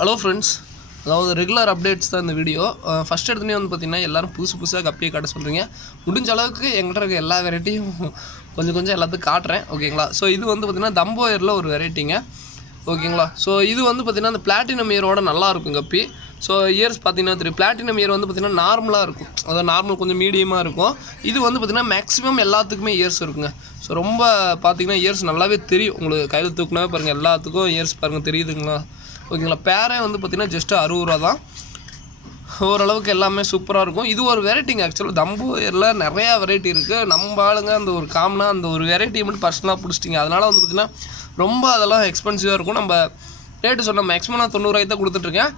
Hello friends, அதாவது regular updates தான் இந்த வீடியோ. ஃபஸ்ட் எடுத்துனே வந்து பார்த்திங்கன்னா எல்லோரும் புதுசாக கப்பியை காட்ட சொல்கிறீங்க. முடிஞ்ச அளவுக்கு எங்கிட்ட இருக்க எல்லா வெரைட்டியும் கொஞ்சம் எல்லாத்துக்கும் காட்டுறேன், ஓகேங்களா. ஸோ இது வந்து பார்த்திங்கன்னா தம்போயரில் ஒரு வெரைட்டிங்க, ஓகேங்களா. ஸோ இது வந்து பார்த்திங்கன்னா அந்த பிளாட்டினம் இயரோட நல்லாயிருக்கும் கப்பி. ஸோ இயர்ஸ் பார்த்திங்கன்னா தெரியும். பிளாட்டினம் இயர் வந்து பார்த்திங்கன்னா நார்மலாக இருக்கும், அதாவது நார்மல் கொஞ்சம் மீடியமாக இருக்கும். இது வந்து பார்த்திங்கன்னா மேக்ஸிமம் எல்லாத்துக்குமே இயர்ஸ் இருக்குங்க. ஸோ ரொம்ப பார்த்திங்கன்னா இயர்ஸ் நல்லாவே தெரியும் உங்களுக்கு. கையில் தூக்குனாவே பாருங்கள், எல்லாத்துக்கும் இயர்ஸ் பாருங்கள் தெரியுதுங்களா, ஓகேங்களா. பேரே வந்து பார்த்திங்கன்னா ஜஸ்ட்டு 60 ரூபா தான். ஓரளவுக்கு எல்லாமே சூப்பராக இருக்கும். இது ஒரு வெரைட்டிங்க. ஆக்சுவலாக தம்போயரில் நிறையா வெரைட்டி இருக்குது. நம்ம ஆளுங்க அந்த ஒரு காமனாக அந்த ஒரு வெரைட்டியை மட்டும் பர்சனலாக பிடிச்சிட்டிங்க. அதனால் வந்து பார்த்திங்கன்னா ரொம்ப அதெல்லாம் எக்ஸ்பென்சிவாக இருக்கும். நம்ம ரேட்டு சொன்ன மேக்ஸிமம் நான் 90 ரூபாய்க்கு தான் கொடுத்துட்ருக்கேன்.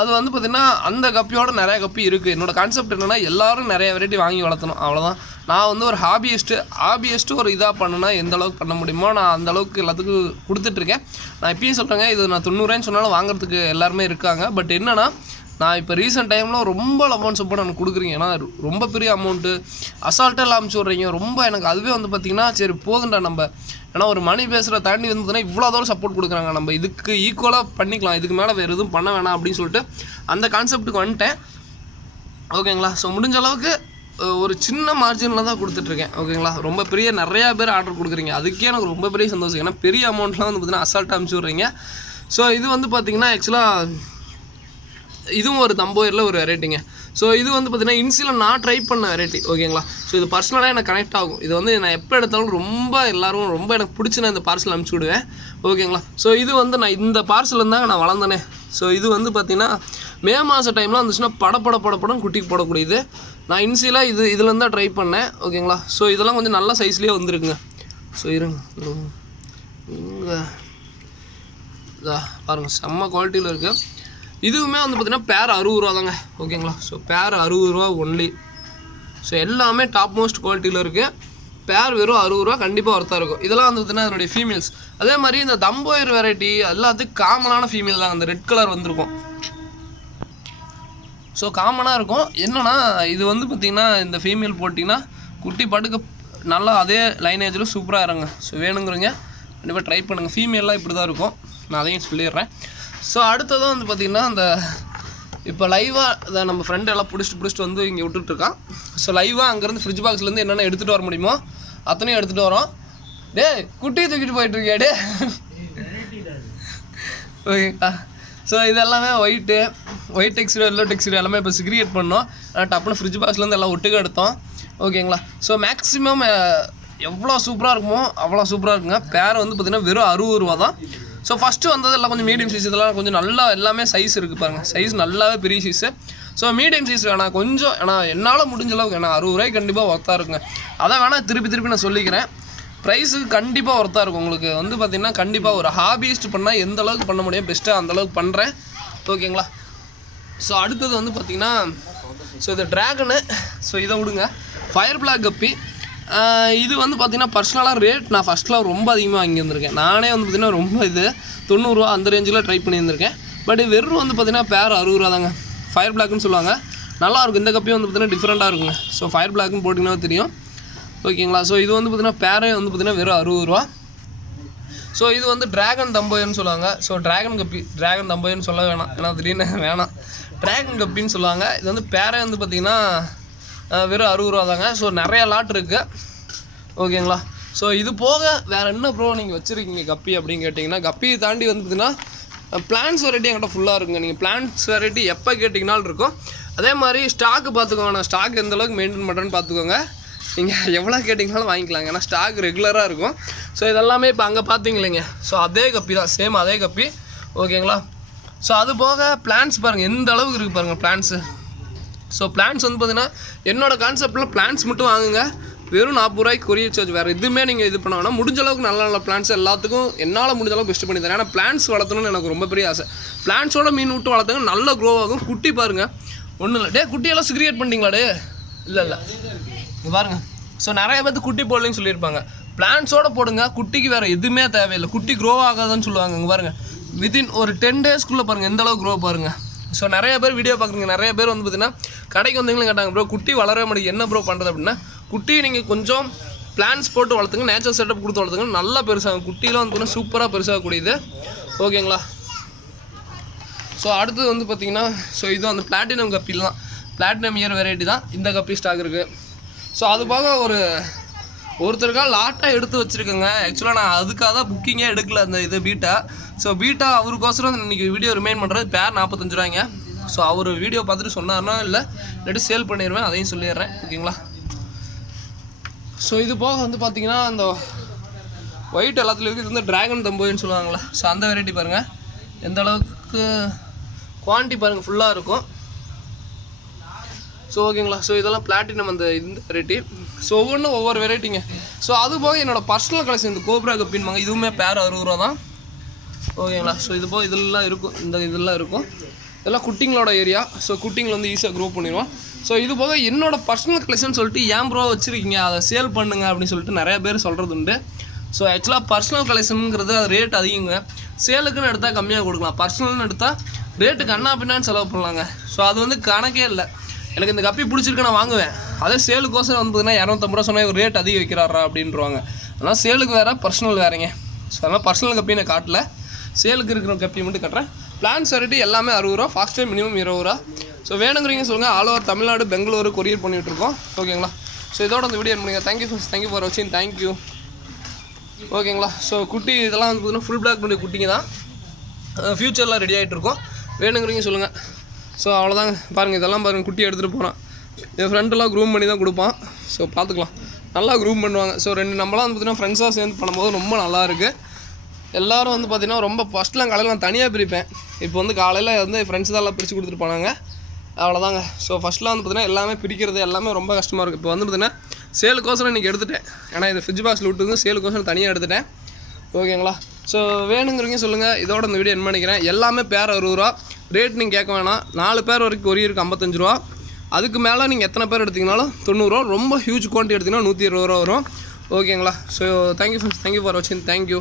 அது வந்து பார்த்திங்கன்னா அந்த கப்பியோட நிறையா கப்பி இருக்குது. என்னோடய கான்செப்ட் என்னென்னா எல்லோரும் நிறைய வெரைட்டி வாங்கி வளர்த்தணும், அவ்வளோதான். நான் வந்து ஒரு ஹாபியஸ்ட்டு ஒரு இதாக பண்ணுன்னா எந்த அளவுக்கு பண்ண முடியுமோ நான் அந்த அளவுக்கு எல்லாத்துக்கும் கொடுத்துட்ருக்கேன். நான் இப்பயும் சொல்கிறேங்க, இது நான் 90 ரூபாய்ன்னு சொன்னாலும் வாங்குறதுக்கு எல்லாருமே இருக்காங்க. பட் என்னென்னா நான் இப்போ ரீசெண்ட் டைமில் ரொம்ப அமௌண்ட் சப்போர்ட் எனக்கு கொடுக்குறீங்க. ஏன்னா ரொம்ப பெரிய அமௌண்ட்டு அசால்ட்டாக அமுச்சு விட்றீங்க. ரொம்ப எனக்கு அதுவே வந்து பார்த்திங்கன்னா சரி போதுண்டா நம்ம, ஏன்னா ஒரு மணி பேசுகிற தாண்டி வந்து பார்த்தீங்கன்னா இவ்வளோ தூரம் சப்போர்ட் கொடுக்குறாங்க, நம்ம இதுக்கு ஈக்குவலாக பண்ணிக்கலாம், இதுக்கு மேலே வேறு எதுவும் பண்ண வேணாம் அப்படின்னு சொல்லிட்டு அந்த கான்செப்ட்டுக்கு வந்துட்டேன், ஓகேங்களா. ஸோ முடிஞ்ச அளவுக்கு ஒரு சின்ன மார்ஜினில் தான் கொடுத்துட்ருக்கேன், ஓகேங்களா. ரொம்ப பெரிய நிறையா பேர் ஆர்டர் கொடுக்குறீங்க, அதுக்கே எனக்கு ரொம்ப பெரிய சந்தோஷம். ஏன்னா பெரிய அமௌண்ட்லாம் வந்து பார்த்திங்கன்னா அசால்ட்டாக அமுச்சு விட்றீங்க. ஸோ இது வந்து பார்த்திங்கன்னா ஆக்சுவலாக இதுவும் ஒரு தம்போயரில் ஒரு வெரைட்டிங்க. ஸோ இது வந்து பார்த்திங்கன்னா இன்சியில் நான் ட்ரை பண்ண வெரைட்டி, ஓகேங்களா. ஸோ இது பர்சனலாக எனக்கு கனெக்ட் ஆகும். இது வந்து நான் எப்போ எடுத்தாலும் ரொம்ப எனக்கு பிடிச்சி நான் இந்த பார்சல் அனுப்பிச்சி விடுவேன், ஓகேங்களா. ஸோ இது வந்து நான் இந்த பார்சல் இருந்தாங்க நான் வளர்ந்தேனே. ஸோ இது வந்து பார்த்திங்கன்னா மே மாத டைம்லாம் வந்துச்சுன்னா படப்படம் குட்டிக்கு போடக்கூடியது. நான் இன்சியலாக இதுலேருந்து தான் ட்ரை பண்ணேன், ஓகேங்களா. ஸோ இதெல்லாம் கொஞ்சம் நல்ல சைஸ்லேயே வந்துருக்குங்க. ஸோ இருங்க இங்கே பாருங்கள், செம்ம குவாலிட்டியில் இருக்குது. இதுவுமே வந்து பார்த்திங்கன்னா பேர் 60 ரூபா தாங்க, ஓகேங்களா. ஸோ பேர் 60 ரூபா ஒன்லி. ஸோ எல்லாமே டாப் மோஸ்ட் குவாலிட்டியில் இருக்குது. பேர் வெறும் 60 ரூபா, கண்டிப்பாக ஒர்த்தாக இருக்கும். இதெல்லாம் வந்து பார்த்திங்கன்னா அதனுடைய ஃபீமேல்ஸ். அதே மாதிரி இந்த தம்போயர் வெரைட்டி எல்லாத்துக்கும் காமனான ஃபீமேல் தான். அந்த ரெட் கலர் வந்திருக்கும். ஸோ காமனாக இருக்கும். என்னென்னா இது வந்து பார்த்திங்கன்னா இந்த ஃபீமேல் போட்டிங்கன்னா குட்டி பாட்டுக்கு நல்லா அதே லைனேஜில் சூப்பராக இருங்க. ஸோ வேணுங்கிறீங்க கண்டிப்பாக ட்ரை பண்ணுங்கள். ஃபீமேல்லாம் இப்படி தான் இருக்கும், நான் அதையும் சொல்லிடுறேன். ஸோ அடுத்ததான் வந்து பார்த்திங்கன்னா அந்த இப்போ லைவாக அதை நம்ம ஃப்ரெண்ட் எல்லாம் பிடிச்சிட்டு வந்து இங்கே விட்டுட்ருக்கான். ஸோ லைவாக அங்கேருந்து ஃப்ரிட்ஜ் பாக்ஸ்லேருந்து என்னென்ன எடுத்துகிட்டு வர முடியுமோ அத்தனையும் எடுத்துகிட்டு வரோம். குட்டியை தூக்கிட்டு போயிட்டுருக்கியா ஓகேங்களா. ஸோ இதெல்லாமே ஒயிட் டெக்ஸ்டர் எல்லோ டெக்ஸ்டர் எல்லாமே இப்போ கிரியேட் பண்ணோம். டப்புன்னு ஃப்ரிட்ஜ் பாக்ஸ்லேருந்து எல்லாம் ஒட்டுக்க எடுத்தோம், ஓகேங்களா. ஸோ மேக்ஸிமம் எவ்வளோ சூப்பராக இருக்குமோ அவ்வளோ சூப்பராக இருக்குங்க. பேர் வந்து பார்த்திங்கன்னா வெறும் 60 ரூபா தான். ஸோ ஃபஸ்ட்டு வந்தது எல்லாம் கொஞ்சம் மீடியம் சைஸ், இதெல்லாம் கொஞ்சம் நல்லா எல்லாமே சைஸ் இருக்குது பாருங்கள். சைஸ் நல்லாவே பெரிய சைஸு. ஸோ மீடியம் சைஸ் வேணாம் கொஞ்சம், ஏன்னா என்னால் முடிஞ்ச அளவுக்கு, ஏன்னா 60 ரூபாய்க்கு கண்டிப்பாக ஒர்த்தாக இருக்குங்க. அதை வேணால் திருப்பி நான் சொல்லிக்கிறேன், ப்ரைஸுக்கு கண்டிப்பாக ஒர்த்தாக இருக்கும் உங்களுக்கு. வந்து பார்த்திங்கன்னா கண்டிப்பாக ஒரு ஹாபிஸ்ட் பண்ணால் எந்த அளவுக்கு பண்ண முடியும் பெஸ்ட்டாக அந்தளவுக்கு பண்ணுறேன், ஓகேங்களா. ஸோ அடுத்தது வந்து பார்த்திங்கன்னா ஸோ இது ட்ராகனு. ஸோ இதை விடுங்க, ஃபயர் பிளாக் கப்பி. இது வந்து பார்த்திங்கன்னா பர்சனலாக ரேட் நான் ஃபஸ்ட்லாம் ரொம்ப அதிகமாக வாங்கியிருந்திருக்கேன். நானே வந்து பார்த்திங்கன்னா ரொம்ப 90 ரூபா அந்த ரேஞ்சில் ட்ரை பண்ணியிருந்திருக்கேன். பட் வெறும் வந்து பார்த்திங்கன்னா பேர் 60 ரூபா தாங்க. ஃபயர் பிளாக்னு சொல்லுவாங்க, நல்லாயிருக்கும். இந்த கப்பியும் வந்து பார்த்திங்கன்னா டிஃப்ரெண்ட்டாக இருக்குங்க. ஸோ ஃபயர் பிளாக்னு போட்டிங்கன்னா தெரியும், ஓகேங்களா. ஸோ இது வந்து பார்த்திங்கன்னா பேரே வந்து பார்த்திங்கன்னா வெறும் 60 ரூபா. ஸோ இது வந்து ட்ராகன் தம்போயர்னு சொல்லுவாங்க. ஸோ ட்ராகன் கப்பி, ட்ராகன் தம்போயர்னு சொல்ல வேணாம், ஏன்னா திடீர்னு வேணாம், ட்ராகன் கப்பின்னு சொல்லுவாங்க. இது வந்து பேரே வந்து பார்த்திங்கன்னா வெறும் 60 ரூபா தாங்க. ஸோ நிறையா லாட் இருக்குது, ஓகேங்களா. ஸோ இது போக வேறு என்ன ப்ரோ நீங்கள் வச்சுருக்கீங்க கப்பி அப்படின்னு கேட்டிங்கன்னா, கப்பியை தாண்டி வந்து பார்த்திங்கன்னா பிளான்ஸ் வெரைட்டி என்கிட்ட ஃபுல்லாக இருக்குங்க. நீங்கள் பிளான்ஸ் வெரைட்டி எப்போ கேட்டிங்கனாலும் இருக்கும். அதே மாதிரி ஸ்டாக்கு பார்த்துக்கோங்க, நான் ஸ்டாக் எந்த அளவுக்கு மெயின்டைன் பண்ணுறேன்னு பார்த்துக்கோங்க. நீங்கள் எவ்வளோ கேட்டிங்கனாலும் வாங்கிக்கலாங்க, ஏன்னா ஸ்டாக் ரெகுலராக இருக்கும். ஸோ இதெல்லாமே இப்போ அங்கே பார்த்தீங்க இல்லைங்க, ஸோ அதே கப்பி தான், சேம் அதே கப்பி, ஓகேங்களா. ஸோ அது போக பிளான்ஸ் பாருங்கள் எந்த அளவுக்கு இருக்குது பாருங்கள் பிளான்ஸு. ஸோ பிளான்ஸ் வந்து பார்த்திங்கன்னா என்னோடய கான்செப்டில் பிளான்ஸ் மட்டும் வாங்குங்க, வெறும் 40 ரூபாய்க்கு கொரியர் சார்ஜ், வேறு எதுவுமே நீங்கள் இது பண்ண வேணாம். முடிஞ்ச அளவுக்கு நல்ல பிளான்ஸ் எல்லாத்துக்கும் என்னால் முடிஞ்ச அளவுக்கு பெஸ்ட் பண்ணி தரேன். ஏன்னா பிளான்ஸ் வளர்த்தணும்னு எனக்கு ரொம்ப பெரிய ஆசை. பிளான்ஸோட மீன் விட்டு வளர்த்துங்க, நல்ல க்ரோ ஆகும். குட்டி பாருங்கள், ஒன்றும் இல்லை குட்டியெல்லாம் கிரியேட் பண்ணிட்டீங்களா இல்லை பாருங்கள். ஸோ நிறைய பேர்த்து குட்டி போடலன்னு சொல்லியிருப்பாங்க. பிளான்ஸோடு போடுங்க, குட்டிக்கு வேறு எதுவுமே தேவையில்லை. குட்டி க்ரோ ஆகாதுன்னு சொல்லுவாங்க. இங்கே பாருங்கள், வித்தின் ஒரு 10 டேஸ்க்குள்ளே பாருங்கள் எந்த அளவுக்கு க்ரோ பாருங்கள். ஸோ நிறைய பேர் வீடியோ பார்க்குறீங்க, நிறைய பேர் வந்து பார்த்திங்கன்னா கடைக்கு வந்தீங்களும் கேட்டாங்க, ப்ரோ குட்டி வளரவே மாட்டேங்குது, என்ன ப்ரோ பண்ணுறது அப்படின்னா, குட்டியை நீங்கள் கொஞ்சம் பிளான்ஸ் போட்டு வளர்த்துங்க, நேச்சுரல் செட்டப் கொடுத்து வளர்த்துங்க, நல்லா பெருசாகும். குட்டிலாம் வந்து சூப்பராக பெருசாகக்கூடியது, ஓகேங்களா. ஸோ அடுத்தது வந்து பார்த்திங்கன்னா ஸோ இது அந்த பிளாட்டினம் கப்பில் தான், பிளாட்டினம் இயர் வெரைட்டி தான் இந்த கப்பி ஸ்டாக் இருக்குது. ஸோ அது போக ஒருத்தருக்காக லாட்டாக எடுத்து வச்சுருக்கேங்க. ஆக்சுவலாக நான் அதுக்காக தான் புக்கிங்கே எடுக்கல அந்த இது பீட்டா. ஸோ பீட்டா அவருக்கோசரம் இன்றைக்கி வீடியோ ரிமைண்ட் பண்ணுறது பேர் 45 ரூபாய்ங்க. ஸோ அவர் வீடியோ பார்த்துட்டு சொன்னார்னா இல்லாட்டி சேல் பண்ணிடுவேன், அதையும் சொல்லிடுறேன் ஓகேங்களா. ஸோ இது போக வந்து பார்த்திங்கன்னா அந்த ஒயிட் எல்லாத்துலேயும் இருக்குது. இது வந்து ட்ராகன் தம்போன்னு சொல்லுவாங்களா. ஸோ அந்த வெரைட்டி பாருங்கள் எந்த அளவுக்கு குவான்டிட்டி பாருங்கள் ஃபுல்லாக இருக்கும். ஸோ ஓகேங்களா. ஸோ இதெல்லாம் பிளாட்டினம் இந்த வெரைட்டி. ஸோ ஒவ்வொன்றும் ஒவ்வொரு வெரைட்டிங்க. ஸோ அது போக என்னோடய பர்சனல் கலெக்ஷன் இந்த கோப்ரா கப்பின்பாங்க, இதுவுமே பேர் 60 ரூபா தான் ஓகேங்களா. ஸோ இது போக இதெல்லாம் இருக்கும், இதெல்லாம் இருக்கும், இதெல்லாம் குட்டிங்களோட ஏரியா. ஸோ குட்டிங்களை வந்து ஈஸியாக க்ரோ பண்ணிடுவோம். ஸோ இது போக என்னோடய பர்சனல் கலெக்ஷன் சொல்லிட்டு ஏன் ப்ரோ வச்சுருக்கீங்க அதை சேல் பண்ணுங்க அப்படின்னு சொல்லிட்டு நிறைய பேர் சொல்கிறது உண்டு. ஸோ ஆக்சுவலாக பர்சனல் கலெக்ஷனுங்கிறது அது ரேட் அதிகங்க. சேலுக்குன்னு எடுத்தால் கம்மியாக கொடுக்கலாம், பர்சனல்னு எடுத்தால் ரேட்டு கண்ணா பின்னான்னு செலவு பண்ணலாங்க. ஸோ அது வந்து கணக்கே இல்லை. எனக்கு இந்த கப்பி பிடிச்சிருக்கு நான் வாங்குவேன், அதே சேலுக்கோசரம் வந்ததுன்னா 250 ரூபா சொன்னால் ஒரு ரேட் அதிகம் வைக்கிறாரா அப்படின்றவாங்க. அதனால் சேலுக்கு வேறு பர்சனல் வேறுங்க. ஸோ அதனால் பர்சனல் கப்பி நான் காட்டல, சேலுக்கு இருக்கிற கப்பி மட்டும் கட்டுறேன். பிளான்ஸ் வெரைட்டி எல்லாமே 60 ரூபா, ஃபாஸ்ட் டைம் மினிமம் 20 ரூபா. ஸோ வேணுங்கிறீங்க சொல்லுங்கள், all over Tamil Nadu Bengaluru courier பண்ணிகிட்ருக்கோம் ஓகேங்களா. ஸோ இதோட அந்த வீடியோ பண்ணுங்க. தேங்க்யூ ஃபார் வாட்சிங், தேங்க்யூ ஓகேங்களா. ஸோ குட்டி இதெல்லாம் வந்து பார்த்தீங்கன்னா ஃபுல் பிளாக் பண்ணி குட்டிங்க தான், ஃப்யூச்சரில் ரெடி ஆகிட்டு இருக்கோம், வேணுங்கிறீங்க சொல்லுங்கள். ஸோ அவ்வளோதாங்க. பாருங்கள் இதெல்லாம் பாருங்கள், குட்டி எடுத்துகிட்டு போகிறான். என் ஃப்ரெண்டெல்லாம் க்ரூம் பண்ணி தான் கொடுப்பான். ஸோ பார்த்துக்கலாம், நல்லா க்ரூம் பண்ணுவாங்க. ஸோ நம்மளாம் வந்து பார்த்திங்கன்னா ஃப்ரெண்ட்ஸாக சேர்ந்து பண்ணும்போது ரொம்ப நல்லாயிருக்கு. எல்லோரும் வந்து பார்த்திங்கன்னா ரொம்ப ஃபஸ்ட்லாம் காலையில் நான் தனியாக பிரிப்பேன், இப்போ வந்து காலையில் வந்து ஃப்ரெண்ட்ஸ் தான் எல்லாம் பிரித்து கொடுத்துட்டு போனாங்க, அவ்வளோதாங்க. ஸோ ஃபஸ்ட்லாம் வந்து பார்த்திங்கன்னா எல்லாமே பிரிக்கிறது எல்லாமே ரொம்ப கஷ்டமாக இருக்குது. இப்போ வந்து பார்த்திங்கன்னா சேலுக்கோசரம் இன்றைக்கி எடுத்துட்டேன், ஏன்னா இது ஃப்ரிட்ஜ் பாக்ஸில் விட்டு சேலுக்கோசரம் தனியாக எடுத்துட்டேன் ஓகேங்களா. ஸோ வேணுங்கிறீங்க சொல்லுங்கள். இதோட இந்த வீடியோ என்ன பண்ணிக்கிறேன், எல்லாமே பேர் 60 ரூபா, ரேட் நீங்கள் கேட்க வேணாம். 4 பேர் வரைக்கும் கொரியருக்கு 55 ரூபா, அதுக்கு மேலே நீங்கள் எத்தனை பேர் எடுத்திங்கனாலும் 90 ரூபா, ரொம்ப ஹியூஜ் குவான்டிட்டி எடுத்திங்கன்னா 120 ரூபா வரும் ஓகேங்களா. ஸோ தேங்க்யூ ஃபார் வாட்சிங், தேங்க்யூ.